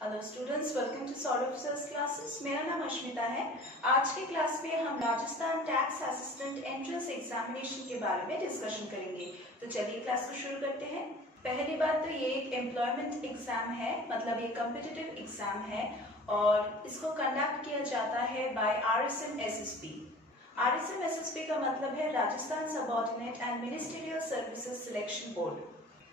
Hello students, welcome to sort officers classes. मेरा नाम अश्मिता है। आज के क्लास में हम Rajasthan tax assistant entrance examination के बारे में डिस्कशन करेंगे। तो चलिए क्लास को शुरू करते हैं। पहली बात तो ये एक एम्प्लॉयमेंट एग्जाम है, मतलब ये कॉम्पिटिटिव एग्जाम है और इसको कंडक्ट किया जाता है by RSM SSB। RSM SSB का मतलब है Rajasthan subordinate and ministerial services selection board.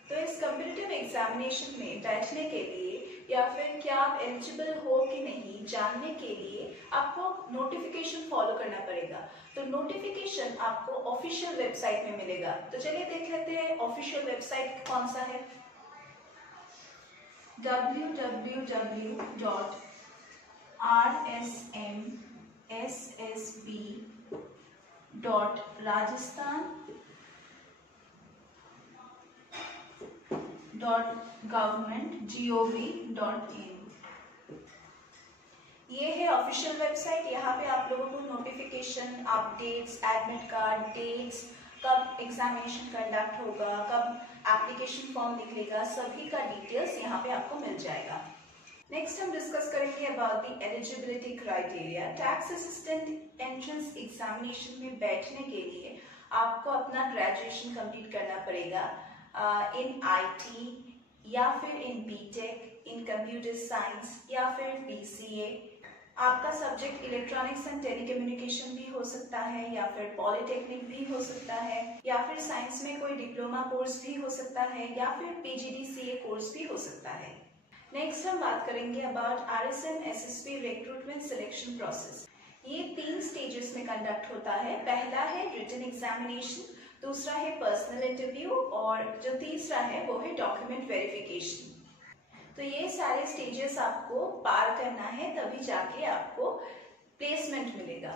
तो इस कॉम्पिटिटिव एग्जामिनेशन में बैठने के लिए या फिर क्या आप एलिजिबल हो कि नहीं जानने के लिए आपको नोटिफिकेशन फॉलो करना पड़ेगा। तो नोटिफिकेशन आपको ऑफिशियल वेबसाइट में मिलेगा। तो चलिए देख लेते हैं ऑफिशियल वेबसाइट कौन सा है। www.rssb.rajasthan.government.gov.in ये है ऑफिशियल वेबसाइट। यहाँ पे आप लोगों को notification, updates, admit card, dates, कब एग्जामिनेशन कंडक्ट होगा, कब एप्लीकेशन फॉर्म निकलेगा, सभी का डिटेल्स यहाँ पे आपको मिल जाएगा। नेक्स्ट हम डिस्कस करेंगे about the eligibility criteria. Tax assistant entrance examination में बैठने के लिए आपको अपना ग्रेजुएशन कंप्लीट करना पड़ेगा इन IT या फिर इन BTech, इन कंप्यूटर साइंस या फिर BCA। आपका सब्जेक्ट इलेक्ट्रॉनिक्स एंड टेलीकम्युनिकेशन भी हो सकता है या फिर पॉलिटेक्निक भी हो सकता है या फिर साइंस में कोई डिप्लोमा कोर्स भी हो सकता है या फिर PGDCA कोर्स भी हो सकता है। नेक्स्ट हम बात करेंगे about RSM SSB recruitment selection process. ये 3 स्टेजेस में कंडक्ट होता है। पहला है रिटन एग्जामिनेशन, दूसरा है पर्सनल इंटरव्यू और जो तीसरा है वो है डॉक्यूमेंट वेरिफिकेशन। तो ये सारे स्टेजेस आपको पार करना है, तभी जाके आपको प्लेसमेंट मिलेगा।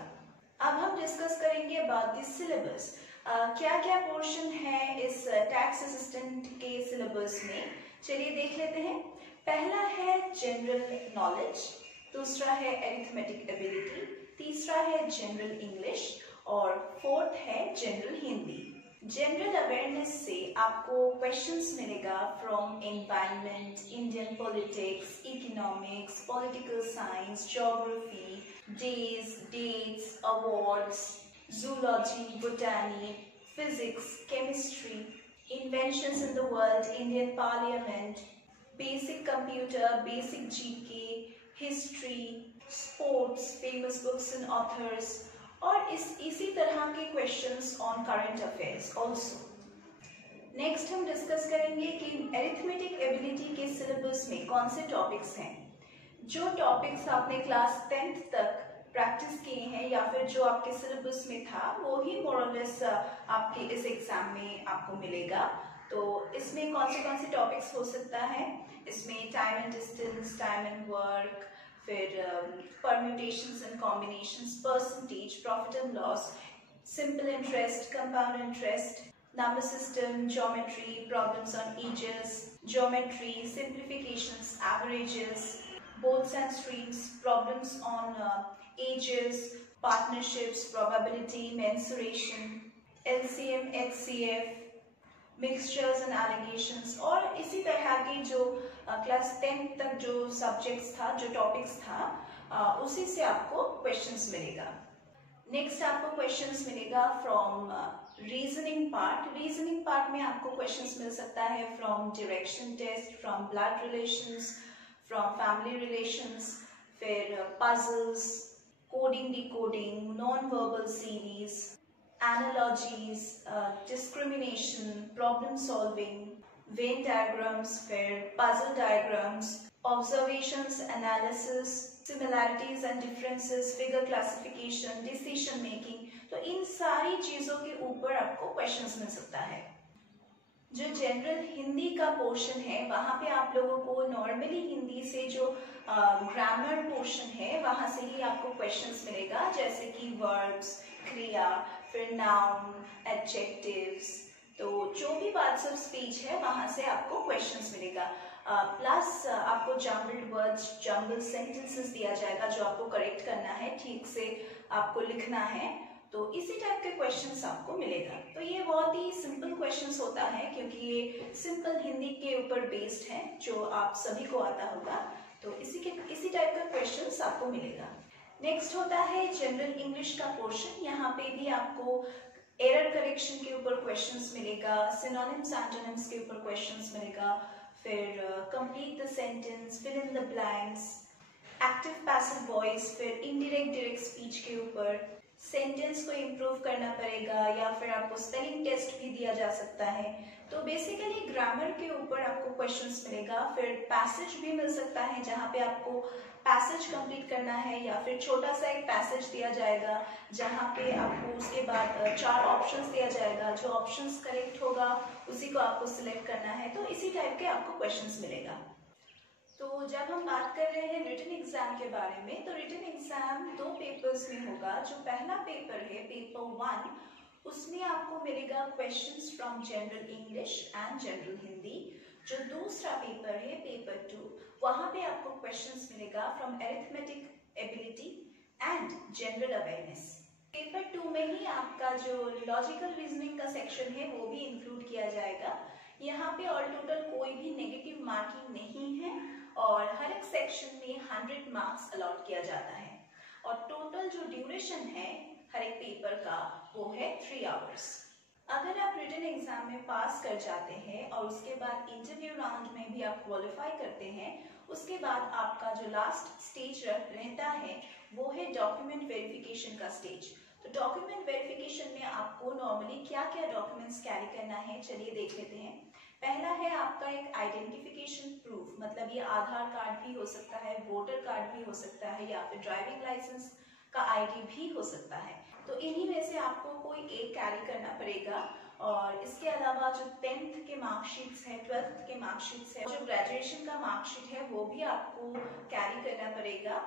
अब हम डिस्कस करेंगे अबाउट द सिलेबस। क्या क्या पोर्शन है इस टैक्स असिस्टेंट के सिलेबस में, चलिए देख लेते हैं। पहला है जनरल नॉलेज, दूसरा है अरिथमेटिक एबिलिटी, तीसरा है जनरल इंग्लिश और फोर्थ है जनरल हिंदी। जनरल अवेयरनेस से आपको क्वेश्चंस मिलेगा from environment, Indian politics, economics, political science, geography, days, dates, awards, zoology, botany, physics, chemistry, inventions in the world, Indian parliament, basic computer, basic GK, history, sports, famous books and authors और इसी तरह के questions on current affairs also. Next हम discuss करेंगे कि arithmetic ability के syllabus में कौन से टॉपिक्स हैं। जो टॉपिक्स आपने क्लास 10th तक प्रैक्टिस किए हैं या फिर जो आपके सिलेबस में था वो ही मोर और लेस आपके इस एग्जाम में आपको मिलेगा। तो इसमें कौन से टॉपिक्स हो सकता है, इसमें time and distance, time and work, फिर permutations and combinations, percentage, profit and loss, simple interest, compound interest, number system, geometry, problems on ages, geometry, simplifications, averages, boats and streams, problems on ages, partnerships, probability, mensuration, LCM, HCF, mixtures and alligations और इसी तरह के जो class 10th तक जो subjects था, जो topics था, उसी से आपको क्वेश्चंस मिलेगा। नेक्स्ट आपको क्वेश्चंस मिलेगा from reasoning part. Reasoning part में आपको क्वेश्चंस मिल सकता है from direction test, from blood relations, from family relations, फिर puzzles, coding, decoding, non verbal series, analogies, discrimination, problem solving, Venn diagrams, फिर puzzle diagrams, observations, analysis, similarities and differences, figure classification, decision making। तो इन सारी चीजों के ऊपर आपको questions मिल सकता है। जो जनरल हिंदी का पोर्शन है वहाँ पे आप लोगों को नॉर्मली हिंदी से जो ग्रामर पोर्शन है वहाँ से ही आपको क्वेश्चंस मिलेगा, जैसे कि वर्ब्स, क्रिया, फिर नाउन, एडजेक्टिव्स। तो जो भी पार्ट्स ऑफ स्पीच है वहाँ से आपको क्वेश्चंस मिलेगा। प्लस आपको जम्बल्ड वर्ड्स, जम्बल्ड सेंटेंसेस दिया जाएगा जो आपको करेक्ट करना है, ठीक से आपको लिखना है। तो इसी टाइप के क्वेश्चंस आपको मिलेगा। तो ये बहुत ही सिंपल क्वेश्चंस होता है क्योंकि ये सिंपल हिंदी के ऊपर बेस्ड है जो आप सभी को आता होगा। तो इसी क्वेश्चंस आपको मिलेगा। नेक्स्ट होता है जनरल इंग्लिश का पोर्शन। यहाँ पे भी आपको एरर करेक्शन के ऊपर क्वेश्चंस मिलेगा, सिनोनिम्स एंटोनिम्स के ऊपर क्वेश्चंस मिलेगा, फिर complete the sentence, fill in the blanks, active passive voice, फिर इनडायरेक्ट डायरेक्ट स्पीच के ऊपर, सेंटेंस को इम्प्रूव करना पड़ेगा या फिर आपको स्पेलिंग टेस्ट भी दिया जा सकता है। तो बेसिकली ग्रामर के ऊपर आपको क्वेश्चंस मिलेगा। फिर पैसेज भी मिल सकता है जहाँ पे आपको पैसेज कंप्लीट करना है, या फिर छोटा सा एक पैसेज दिया जाएगा जहाँ पे आपको उसके बाद 4 ऑप्शंस दिया जाएगा, जो ऑप्शंस करेक्ट होगा उसी को आपको सिलेक्ट करना है। तो इसी टाइप के आपको क्वेश्चंस मिलेगा। तो जब हम बात कर रहे हैं रिटन एग्जाम के बारे में, तो रिटन एग्जाम 2 पेपर्स में होगा। जो पहला पेपर है पेपर 1, उसमें आपको मिलेगा questions from general English and general Hindi. जो दूसरा पेपर है पेपर 2, वहां पे आपको क्वेश्चंस मिलेगा from arithmetic ability and general awareness. Paper 2 में ही आपका जो लॉजिकल रीजनिंग का सेक्शन है वो भी इंक्लूड किया जाएगा। यहाँ पे ऑल टोटल कोई भी नेगेटिव मार्किंग नहीं है और हर एक सेक्शन में 100 मार्क्स अलॉट किया जाता है। और टोटल जो ड्यूरेशन है हर एक पेपर का वो है 3 आवर्स। अगर आप रिटन एग्जाम में पास कर जाते हैं और उसके बाद इंटरव्यू राउंड में भी आप क्वालिफाई करते हैं, उसके बाद आपका जो लास्ट स्टेज रहता है वो है डॉक्यूमेंट वेरिफिकेशन का स्टेज। तो डॉक्यूमेंट वेरिफिकेशन में आपको नॉर्मली क्या क्या डॉक्यूमेंट्स कैरी करना है, चलिए देख लेते हैं। पहला है आपका एक आइडेंटिफिकेशन प्रूफ, मतलब ये आधार कार्ड भी हो सकता है, वोटर कार्ड भी हो सकता है, या फिर ड्राइविंग लाइसेंस का आईडी भी हो सकता है। तो इन्हीं में से आपको कोई एक कैरी करना पड़ेगा। और इसके अलावा जो 10th के मार्कशीट्स है, 12th के मार्कशीट्स है, जो ग्रेजुएशन का मार्कशीट है वो भी आपको कैरी करना पड़ेगा।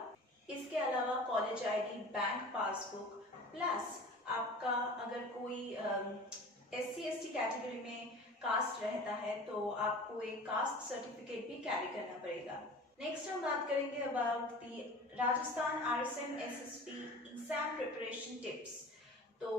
इसके अलावा college ID, bank passbook, plus आपका अगर कोई SC/ST कैटेगरी में कास्ट रहता है तो आपको एक कास्ट सर्टिफिकेट भी कैरी करना पड़ेगा। नेक्स्ट हम बात करेंगे about the Rajasthan RSM SSP exam preparation tips. तो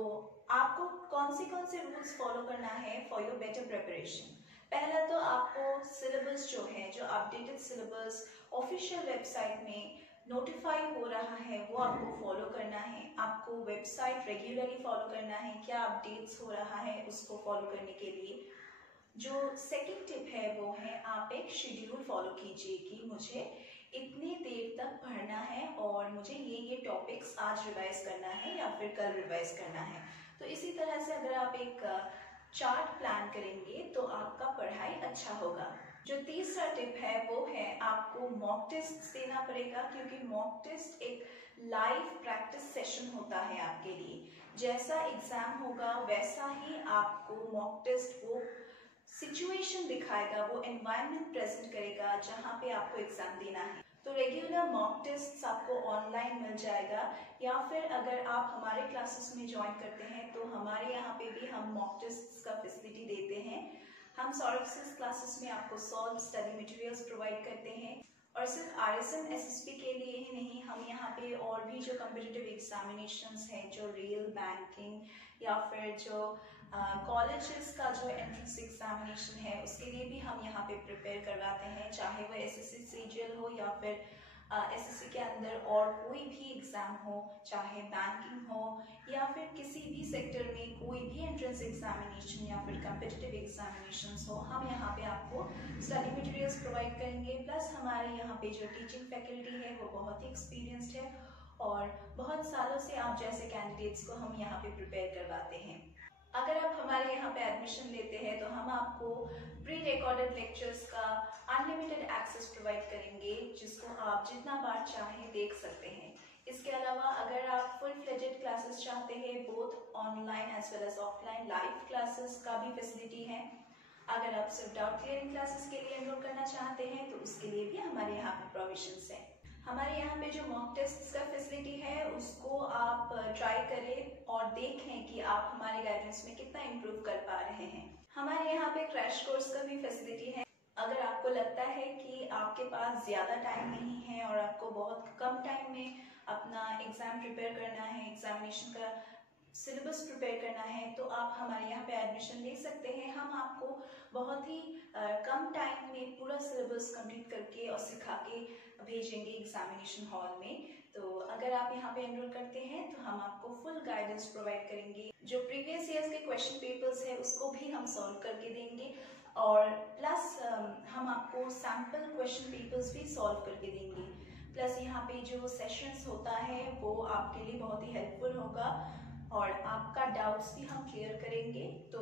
आपको कौन से रूल्स फॉलो करना है फॉर योर बेटर प्रिपरेशन। पहला तो आपको सिलेबस जो है, जो अपडेटेड सिलेबस ऑफिशियल वेबसाइट में नोटिफाई हो रहा है वो आपको फॉलो करना है। आपको वेबसाइट रेगुलरली फॉलो करना है, क्या अपडेट्स हो रहा है उसको फॉलो करने के लिए। जो सेकंड टिप है वो है आप एक शेड्यूल फॉलो कीजिए कि मुझे इतनी देर तक पढ़ना है और मुझे ये टॉपिक्स आज रिवाइज करना है या फिर कल रिवाइज करना है। तो इसी तरह से अगर आप एक चार्ट प्लान करेंगे तो आपका पढ़ाई अच्छा होगा। जो तीसरा टिप है वो है आपको मॉक टेस्ट देना पड़ेगा, क्योंकि मॉक टेस्ट एक लाइव प्रैक्टिस सेशन होता है आपके लिए। जैसा एग्जाम होगा वैसा ही आपको मॉक टेस्ट वो सिचुएशन दिखाएगा, वो एनवायरनमेंट प्रेजेंट करेगा जहाँ पे आपको एग्जाम देना है। तो रेगुलर मॉक टेस्ट आपको ऑनलाइन मिल जाएगा, या फिर अगर आप हमारे क्लासेस में ज्वाइन करते हैं तो हमारे यहाँ पे भी हम मॉक टेस्ट का फैसिलिटी देते हैं। हम सौरभ क्लासेस में आपको सॉल्व स्टडी मटेरियल्स प्रोवाइड करते हैं। और सिर्फ RSM SSP के लिए ही नहीं, हम यहाँ पे और भी जो कॉम्पिटिटिव एग्जामिनेशंस हैं, जो रेल, बैंकिंग या फिर जो कॉलेजेस का जो एंट्रेंस एग्जामिनेशन है उसके लिए भी हम यहाँ पे प्रिपेयर करवाते हैं। चाहे वो SSC CGL हो या फिर SSC के अंदर और कोई भी एग्जाम हो, चाहे बैंकिंग हो या फिर किसी भी सेक्टर में कोई भी एंट्रेंस एग्जामिनेशन या फिर कॉम्पिटिटिव एग्जामिनेशंस हो, हम यहाँ पे आपको स्टडी मटेरियल्स प्रोवाइड करेंगे। प्लस हमारे यहाँ पे जो टीचिंग फैकल्टी है वो बहुत ही एक्सपीरियंस्ड है और बहुत सालों से आप जैसे कैंडिडेट्स को हम यहाँ पे प्रिपेयर करवाते हैं। अगर आप हमारे यहाँ पे एडमिशन लेते हैं तो हम आपको प्री रिकॉर्डेड लेक्चर्स का अनलिमिटेड एक्सेस प्रोवाइड करेंगे, जिसको आप जितना बार चाहें देख सकते हैं। इसके अलावा अगर आप फुल फ्लेजेड क्लासेस चाहते हैं, both online as well as offline live classes का भी फैसिलिटी है। अगर आप सिर्फ डाउट क्लियरिंग क्लासेस के लिए एनरोल करना चाहते हैं तो उसके लिए भी हमारे यहाँ पे प्रोविजंस है। हमारे यहाँ पे जो मॉक टेस्ट का फैसिलिटी है उसको आप ट्राई करें और देखें कि आप हमारे गाइडेंस में कितना इम्प्रूव कर पा रहे हैं। हमारे यहाँ पे क्रैश कोर्स का भी फैसिलिटी है। अगर आपको लगता है कि आपके पास ज़्यादा टाइम नहीं है और आपको बहुत कम टाइम में अपना एग्ज़ाम प्रिपेयर करना है, एग्जामिनेशन का सिलेबस प्रिपेयर करना है, तो आप हमारे यहाँ पे एडमिशन ले सकते हैं। हम आपको बहुत ही कम टाइम में पूरा सिलेबस कंप्लीट करके और सिखा के भेजेंगे एग्जामिनेशन हॉल में। तो अगर आप यहाँ पे एनरोल करते हैं तो हम आपको फुल गाइडेंस प्रोवाइड करेंगे। जो प्रीवियस ईयर्स के क्वेश्चन पेपर्स है उसको भी हम सॉल्व करके देंगे और प्लस हम आपको सैम्पल क्वेश्चन पेपर्स भी सॉल्व करके देंगे। प्लस यहाँ पे जो सेशंस होता है वो आपके लिए बहुत ही हेल्पफुल होगा और आपका डाउट्स भी हम क्लियर करेंगे। तो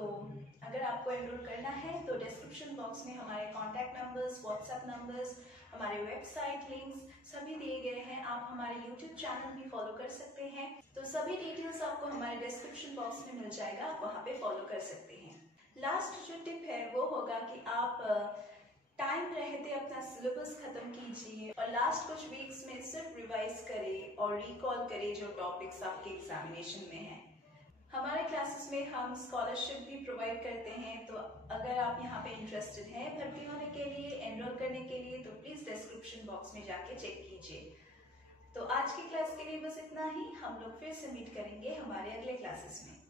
अगर आपको एनरोल करना है तो डिस्क्रिप्शन बॉक्स में हमारे कॉन्टैक्ट नंबर्स, व्हाट्सएप नंबर्स, हमारे वेबसाइट लिंक्स सभी दिए गए हैं। आप हमारे यूट्यूब चैनल भी फॉलो कर सकते हैं। तो सभी डिटेल्स आपको हमारे डिस्क्रिप्शन बॉक्स में मिल जाएगा, आप वहाँ पे फॉलो कर सकते हैं। लास्ट जो टिप है वो होगा कि आप टाइम रहते अपना सिलेबस खत्म कीजिए और लास्ट कुछ वीक्स में सिर्फ रिवाइज करें और रिकॉल करें जो टॉपिक्स आपके एग्जामिनेशन में हैं। हमारे क्लासेस में हम स्कॉलरशिप भी प्रोवाइड करते हैं, तो अगर आप यहाँ पे इंटरेस्टेड हैं भर्ती होने के लिए, एनरोल करने के लिए, तो प्लीज डिस्क्रिप्शन बॉक्स में जाके चेक कीजिए। तो आज की क्लास के लिए बस इतना ही। हम लोग फिर से मीट करेंगे हमारे अगले क्लासेस में।